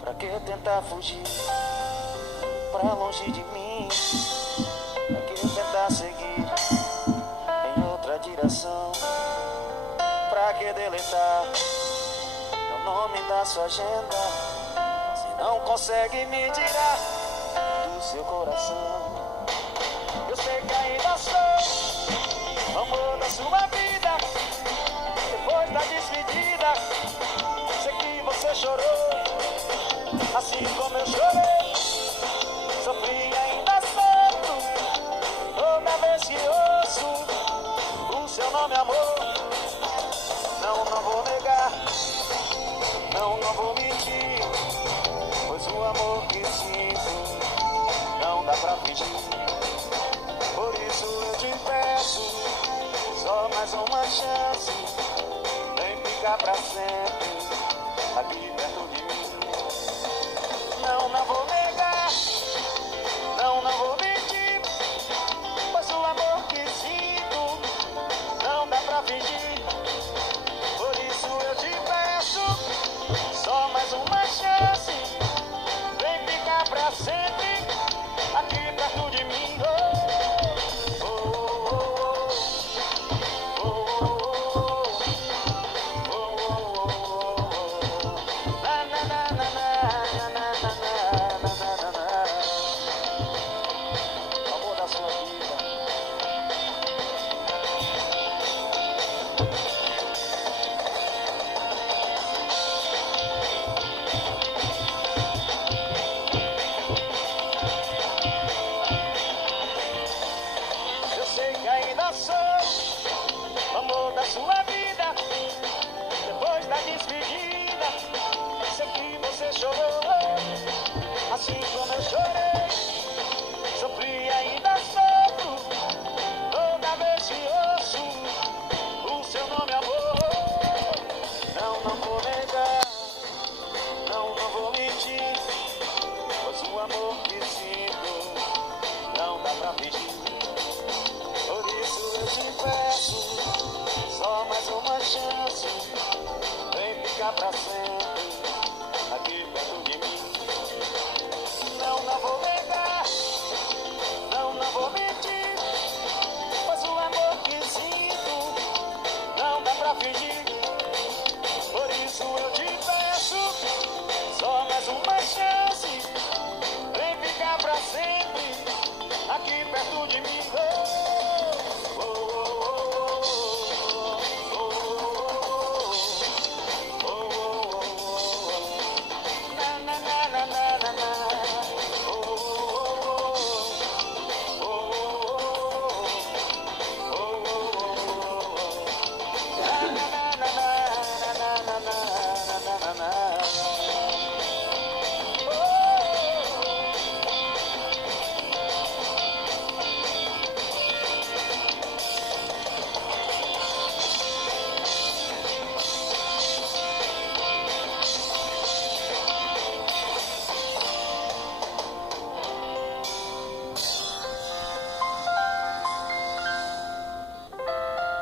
Pra que tentar fugir pra longe de mim? Pra que tentar seguir em outra direção? Pra que deletar meu nome da sua agenda, se não consegue me tirar do seu coração? Eu sei que ainda sou amor da sua vida. Depois da despedida, sei que você chorou, assim como eu chorei. Sofri ainda sofro toda vez que ouço o seu nome, amor. Não vou negar, não vou mentir, pois o amor que sinto não dá pra fingir. Por isso eu te peço só mais uma chance, vem ficar pra sempre aqui perto de mim. Não vou negar, não vou mentir, pois o amor que sinto não dá pra fingir. Por isso eu te peço só mais uma chance, vem ficar pra sempre aqui perto de mim. Amor da sua vida. Eu sei que ainda sou amor da sua vida. Depois da despedida, sei que você chorou, assim como eu chorei. Sofri ainda sofro toda vez que ouço o seu nome, amor. Não vou negar, não vou mentir, pois o amor que sinto não dá pra fingir. Por isso eu te peço só mais uma chance, vem ficar pra sempre